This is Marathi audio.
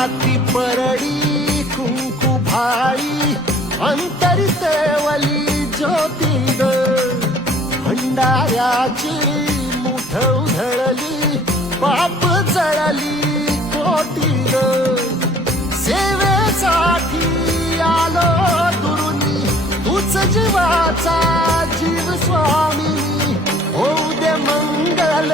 हाती परडी कुंकू भाई अंतरी सेवली ज्योती ग भंडाऱ्याची मुठ उधळली पाप जळली कोटी ग सेवेसाठी आलो दुरुनी तूच जीवाचा जीव स्वामी होऊ दे मंगल